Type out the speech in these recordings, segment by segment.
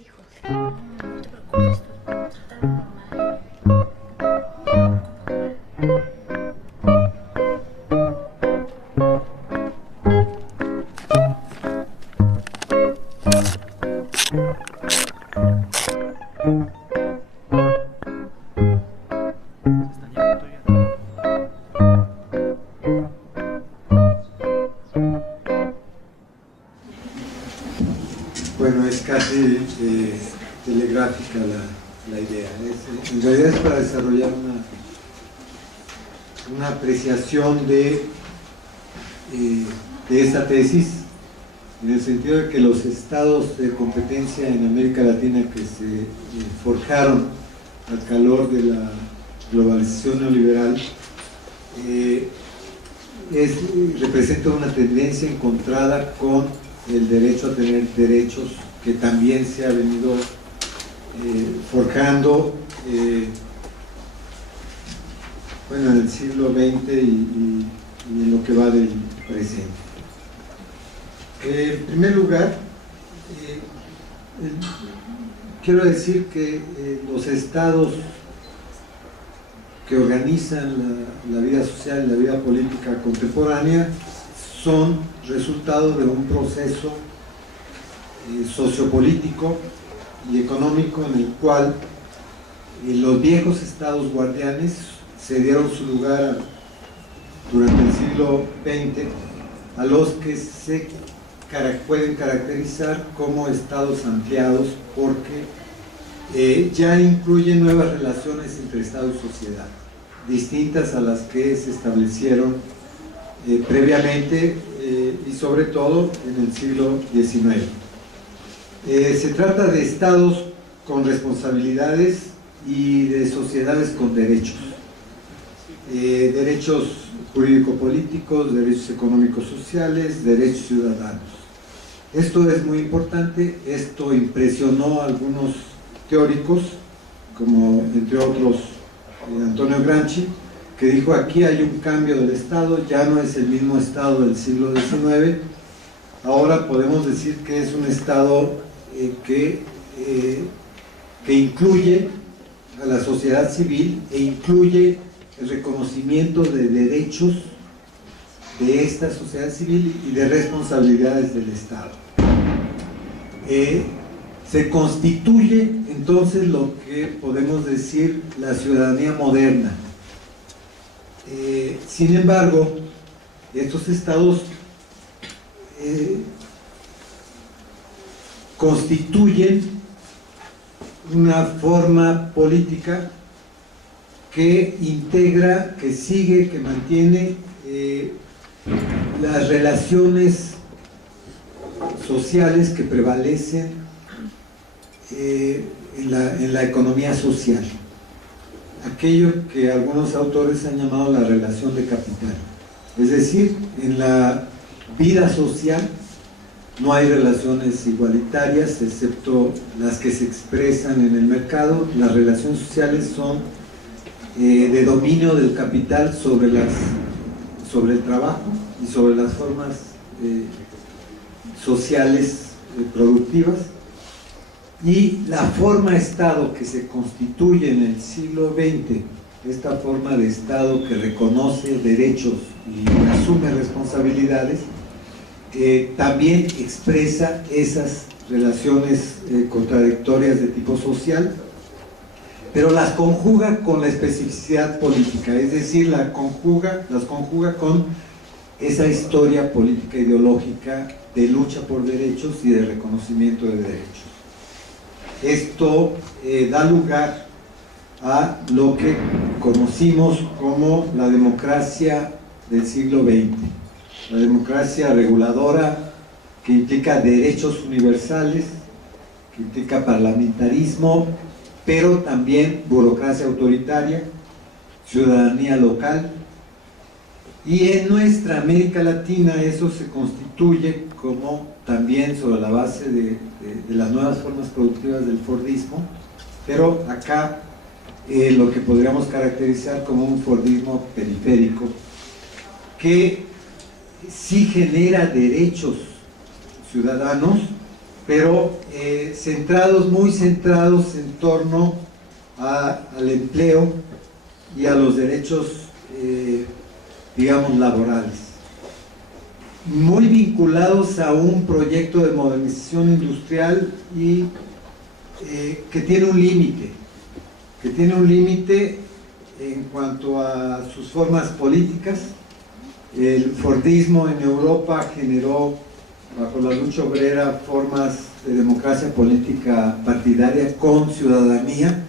hijos. No, no te preocupes, tú trátalo normal. Bueno, es casi telegráfica la idea. En realidad es para desarrollar una apreciación de esta tesis, en el sentido de que los estados de competencia en América Latina que se forjaron al calor de la globalización neoliberal representa una tendencia encontrada con el derecho a tener derechos, que también se ha venido forjando bueno, en el siglo XX y en lo que va del presente. En primer lugar, quiero decir que los estados que organizan la vida social y la vida política contemporánea son resultado de un proceso sociopolítico y económico en el cual los viejos estados guardianes se dieron su lugar durante el siglo XX a los que se pueden caracterizar como estados ampliados, porque ya incluyen nuevas relaciones entre Estado y sociedad, distintas a las que se establecieron previamente y sobre todo en el siglo XIX. Se trata de estados con responsabilidades y de sociedades con derechos. Derechos jurídico-políticos, derechos económicos sociales, derechos ciudadanos. Esto es muy importante, esto impresionó a algunos teóricos, como entre otros Antonio Gramsci, que dijo: aquí hay un cambio del Estado, ya no es el mismo Estado del siglo XIX, ahora podemos decir que es un Estado que incluye a la sociedad civil e incluye el reconocimiento de derechos de esta sociedad civil y de responsabilidades del Estado. Se constituye entonces lo que podemos decir la ciudadanía moderna. Sin embargo, estos estados constituyen una forma política que integra, que sigue, que mantiene las relaciones sociales que prevalecen en la economía social, aquello que algunos autores han llamado la relación de capital. Es decir, en la vida social no hay relaciones igualitarias, excepto las que se expresan en el mercado. Las relaciones sociales son de dominio del capital sobre el trabajo y sobre las formas sociales productivas, y la forma Estado que se constituye en el siglo XX, esta forma de Estado que reconoce derechos y asume responsabilidades, también expresa esas relaciones contradictorias de tipo social, pero las conjuga con la especificidad política, es decir, las conjuga con esa historia política ideológica de lucha por derechos y de reconocimiento de derechos. Esto da lugar a lo que conocimos como la democracia del siglo XX, la democracia reguladora, que implica derechos universales, que implica parlamentarismo, pero también burocracia autoritaria, ciudadanía local. Y en nuestra América Latina eso se constituye como también sobre la base de las nuevas formas productivas del fordismo, pero acá lo que podríamos caracterizar como un fordismo periférico, que sí genera derechos ciudadanos, pero muy centrados en torno al empleo y a los derechos, digamos, laborales. Muy vinculados a un proyecto de modernización industrial y que tiene un límite en cuanto a sus formas políticas. El Fordismo en Europa generó, bajo la lucha obrera, formas de democracia política partidaria con ciudadanía,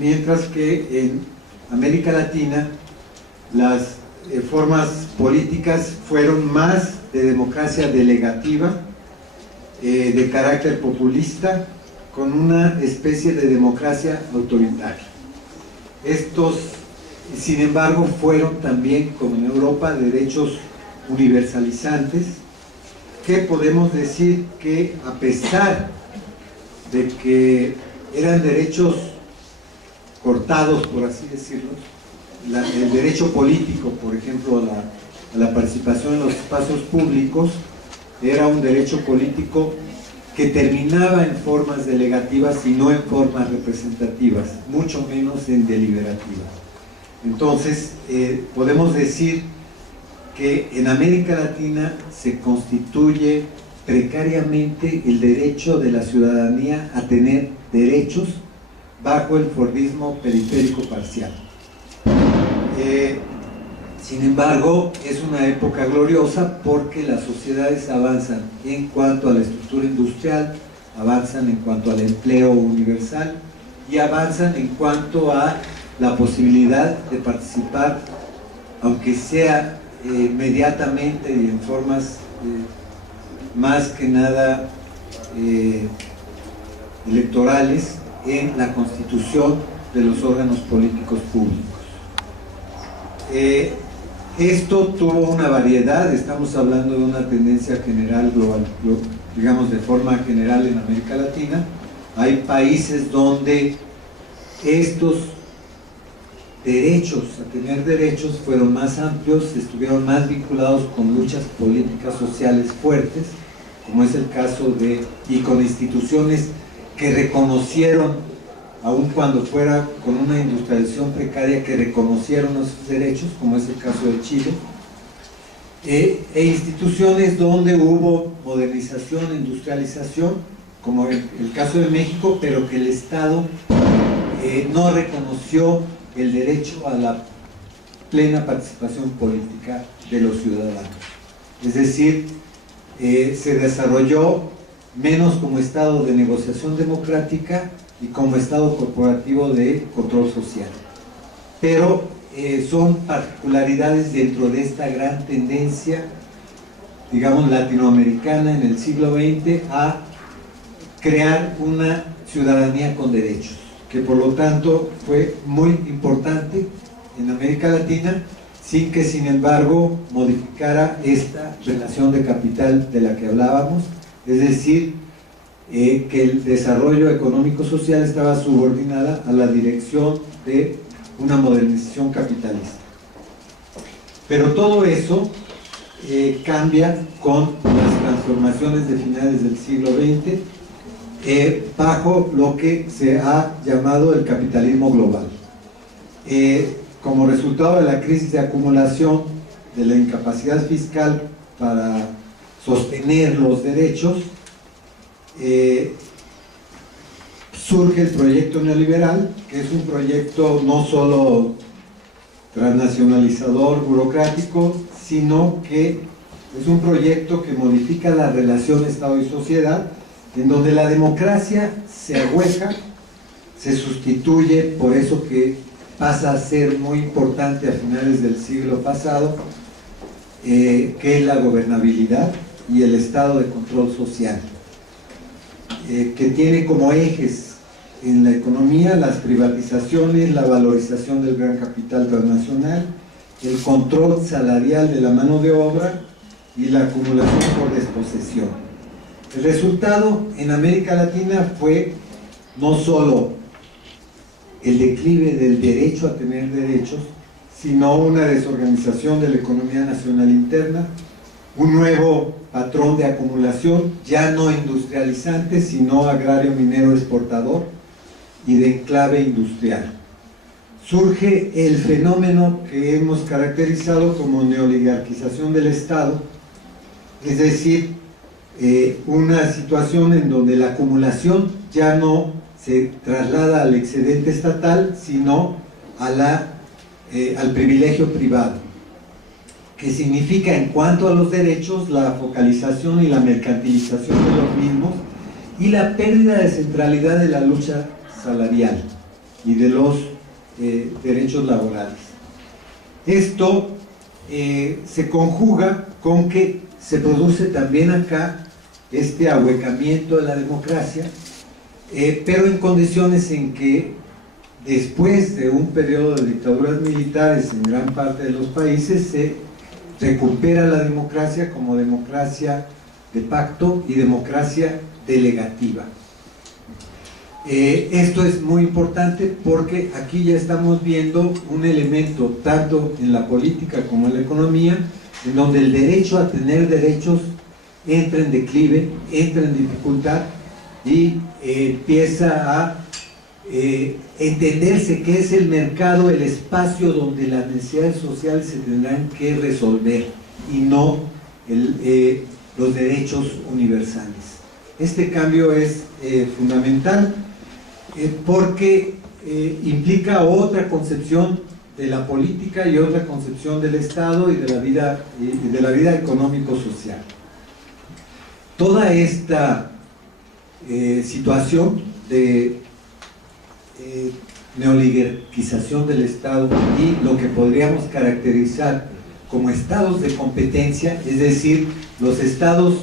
mientras que en América Latina las formas políticas fueron más de democracia delegativa, de carácter populista, con una especie de democracia autoritaria. Estos, sin embargo, fueron también, como en Europa, derechos universalizantes, que podemos decir que, a pesar de que eran derechos cortados, por así decirlo, el derecho político, por ejemplo, a la participación en los espacios públicos, era un derecho político que terminaba en formas delegativas y no en formas representativas, mucho menos en deliberativas. Entonces, podemos decir que en América Latina se constituye precariamente el derecho de la ciudadanía a tener derechos bajo el Fordismo periférico parcial. Sin embargo, es una época gloriosa porque las sociedades avanzan en cuanto a la estructura industrial, avanzan en cuanto al empleo universal y avanzan en cuanto a la posibilidad de participar, aunque sea inmediatamente y en formas más que nada electorales, en la constitución de los órganos políticos públicos. Esto tuvo una variedad, estamos hablando de una tendencia general global, digamos de forma general en América Latina. Hay países donde estos derechos, a tener derechos, fueron más amplios, estuvieron más vinculados con luchas políticas sociales fuertes, como es el caso y con instituciones que reconocieron, aun cuando fuera con una industrialización precaria, que reconocieron esos derechos, como es el caso de Chile, e instituciones donde hubo modernización, industrialización, como el caso de México, pero que el Estado no reconoció el derecho a la plena participación política de los ciudadanos. Es decir, se desarrolló menos como estado de negociación democrática y como estado corporativo de control social. Pero son particularidades dentro de esta gran tendencia, digamos, latinoamericana en el siglo XX a crear una ciudadanía con derechos, que por lo tanto fue muy importante en América Latina, sin que sin embargo modificara esta relación de capital de la que hablábamos, es decir, que el desarrollo económico-social estaba subordinada a la dirección de una modernización capitalista. Pero todo eso cambia con las transformaciones de finales del siglo XX, bajo lo que se ha llamado el capitalismo global. Como resultado de la crisis de acumulación, de la incapacidad fiscal para sostener los derechos, surge el proyecto neoliberal, que es un proyecto no solo transnacionalizador, burocrático, sino que es un proyecto que modifica la relación Estado y sociedad, en donde la democracia se ahueca, se sustituye por eso que pasa a ser muy importante a finales del siglo pasado, que es la gobernabilidad y el estado de control social, que tiene como ejes en la economía las privatizaciones, la valorización del gran capital transnacional, el control salarial de la mano de obra y la acumulación por desposesión. El resultado en América Latina fue no solo el declive del derecho a tener derechos, sino una desorganización de la economía nacional interna, un nuevo patrón de acumulación, ya no industrializante, sino agrario minero exportador y de enclave industrial. Surge el fenómeno que hemos caracterizado como neoligarquización del Estado, es decir, una situación en donde la acumulación ya no se traslada al excedente estatal, sino al privilegio privado, que significa, en cuanto a los derechos, la focalización y la mercantilización de los mismos y la pérdida de centralidad de la lucha salarial y de los derechos laborales. Esto se conjuga con que se produce también acá este ahuecamiento de la democracia, pero en condiciones en que después de un periodo de dictaduras militares en gran parte de los países se recupera la democracia como democracia de pacto y democracia delegativa. Esto es muy importante porque aquí ya estamos viendo un elemento tanto en la política como en la economía, en donde el derecho a tener derechos entra en declive, entra en dificultad y empieza a entenderse que es el mercado, el espacio donde las necesidades sociales se tendrán que resolver y no los derechos universales. Este cambio es fundamental porque implica otra concepción de la política y otra concepción del Estado y de la vida económico-social. Toda esta situación de neoligarquización del Estado y lo que podríamos caracterizar como estados de competencia, es decir, los estados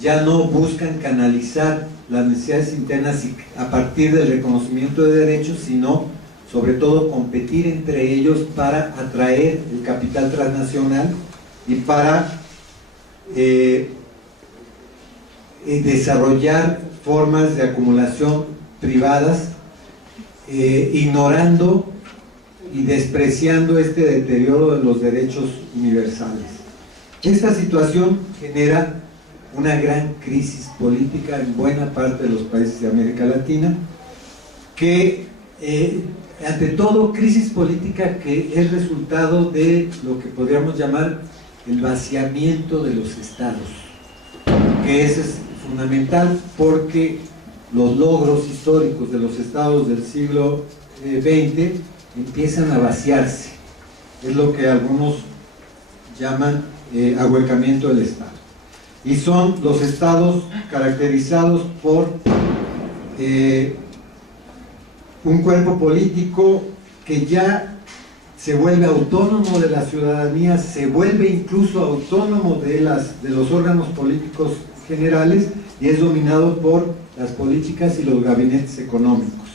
ya no buscan canalizar las necesidades internas a partir del reconocimiento de derechos, sino sobre todo competir entre ellos para atraer el capital transnacional y para desarrollar formas de acumulación privadas, ignorando y despreciando este deterioro de los derechos universales. Esta situación genera una gran crisis política en buena parte de los países de América Latina, que ante todo crisis política que es resultado de lo que podríamos llamar el vaciamiento de los estados, que es fundamental porque los logros históricos de los estados del siglo XX empiezan a vaciarse. Es lo que algunos llaman ahuecamiento del Estado. Y son los estados caracterizados por un cuerpo político que ya se vuelve autónomo de la ciudadanía, se vuelve incluso autónomo de los órganos políticos generales y es dominado por las políticas y los gabinetes económicos,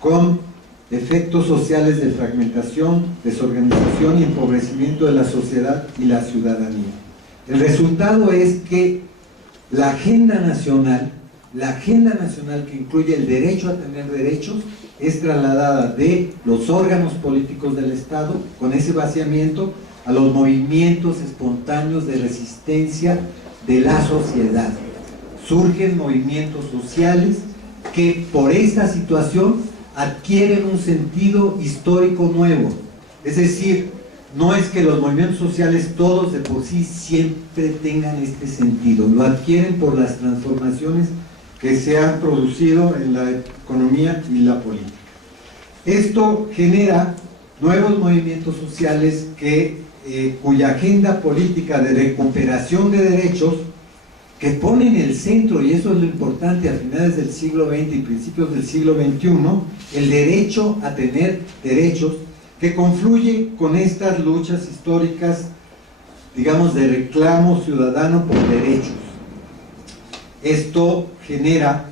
con efectos sociales de fragmentación, desorganización y empobrecimiento de la sociedad y la ciudadanía. El resultado es que la agenda nacional que incluye el derecho a tener derechos, es trasladada de los órganos políticos del Estado, con ese vaciamiento, a los movimientos espontáneos de resistencia de la sociedad. Surgen movimientos sociales que por esta situación adquieren un sentido histórico nuevo. Es decir, no es que los movimientos sociales todos de por sí siempre tengan este sentido, lo adquieren por las transformaciones que se han producido en la economía y la política. Esto genera nuevos movimientos sociales cuya agenda política de recuperación de derechos, que pone en el centro, y eso es lo importante a finales del siglo XX y principios del siglo XXI, el derecho a tener derechos, que confluye con estas luchas históricas, digamos, de reclamo ciudadano por derechos. Esto genera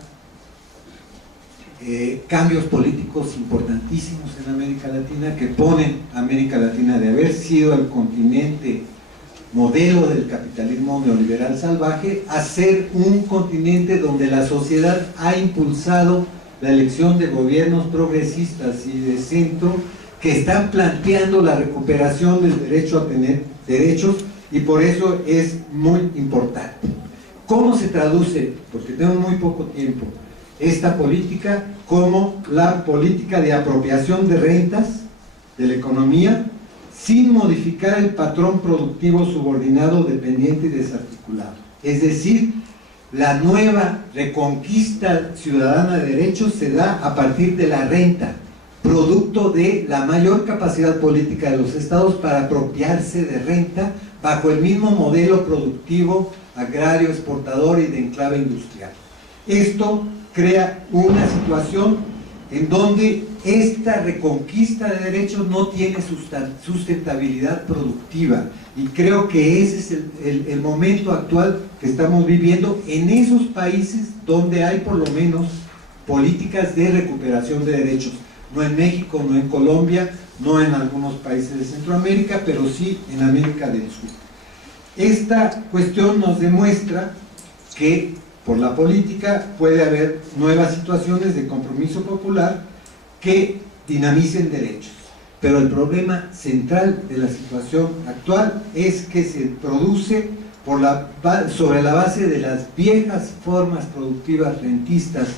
cambios políticos importantísimos en América Latina, que ponen a América Latina, de haber sido el continente modelo del capitalismo neoliberal salvaje, a ser un continente donde la sociedad ha impulsado la elección de gobiernos progresistas y de centro que están planteando la recuperación del derecho a tener derechos y por eso es muy importante. ¿Cómo se traduce? Porque tengo muy poco tiempo. Esta política como la política de apropiación de rentas de la economía sin modificar el patrón productivo subordinado, dependiente y desarticulado. Es decir, la nueva reconquista ciudadana de derechos se da a partir de la renta, producto de la mayor capacidad política de los estados para apropiarse de renta bajo el mismo modelo productivo, agrario, exportador y de enclave industrial. Esto crea una situación en donde esta reconquista de derechos no tiene sustentabilidad productiva, y creo que ese es el momento actual que estamos viviendo en esos países donde hay por lo menos políticas de recuperación de derechos, no en México, no en Colombia, no en algunos países de Centroamérica, pero sí en América del Sur. Esta cuestión nos demuestra que por la política puede haber nuevas situaciones de compromiso popular que dinamicen derechos, pero el problema central de la situación actual es que se produce sobre la base de las viejas formas productivas rentistas,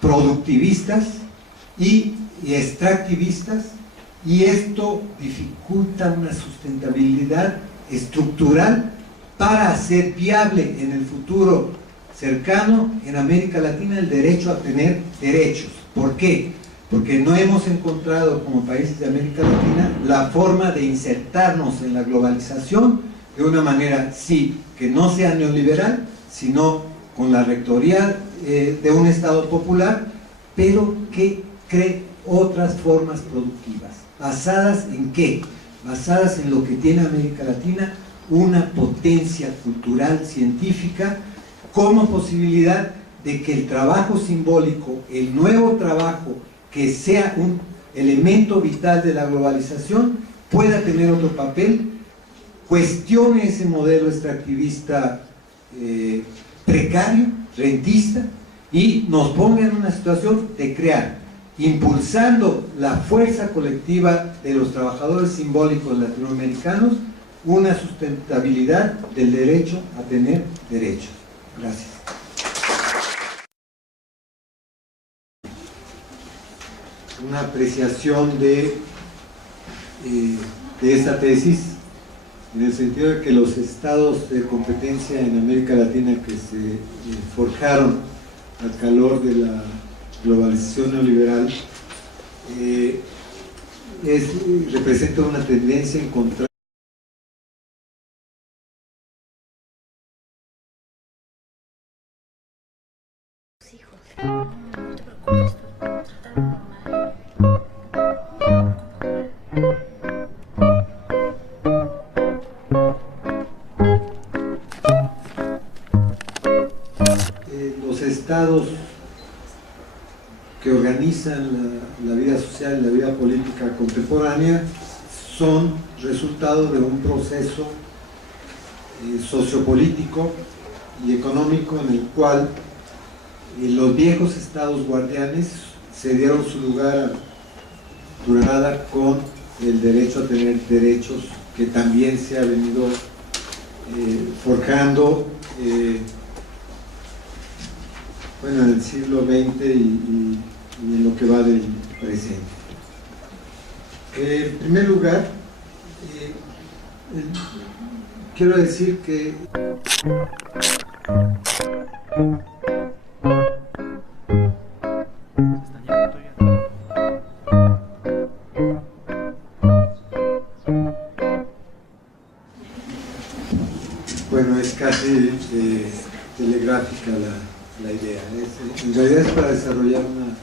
productivistas y extractivistas, y esto dificulta una sustentabilidad estructural para hacer viable en el futuro cercano en América Latina el derecho a tener derechos. ¿Por qué? Porque no hemos encontrado como países de América Latina la forma de insertarnos en la globalización de una manera, sí, que no sea neoliberal, sino con la rectoría de un Estado popular, pero que cree otras formas productivas. ¿Basadas en qué? Basadas en lo que tiene América Latina, una potencia cultural, científica, como posibilidad de que el trabajo simbólico, el nuevo trabajo, que sea un elemento vital de la globalización, pueda tener otro papel, cuestione ese modelo extractivista precario, rentista, y nos ponga en una situación de crear, impulsando la fuerza colectiva de los trabajadores simbólicos latinoamericanos, una sustentabilidad del derecho a tener derechos. Gracias. Una apreciación de esta tesis, en el sentido de que los estados de competencia en América Latina que se forjaron al calor de la globalización neoliberal representa una tendencia en contra hijos. No te preocupes, trataron normal. Los estados que organizan la vida social y la vida política contemporánea son resultado de un proceso sociopolítico y económico en el cual los viejos estados guardianes se dieron su lugar durada con el derecho a tener derechos, que también se ha venido forjando bueno, en el siglo XX y en lo que va del presente. En primer lugar, quiero decir que bueno, es casi telegráfica la idea. En realidad es para desarrollar una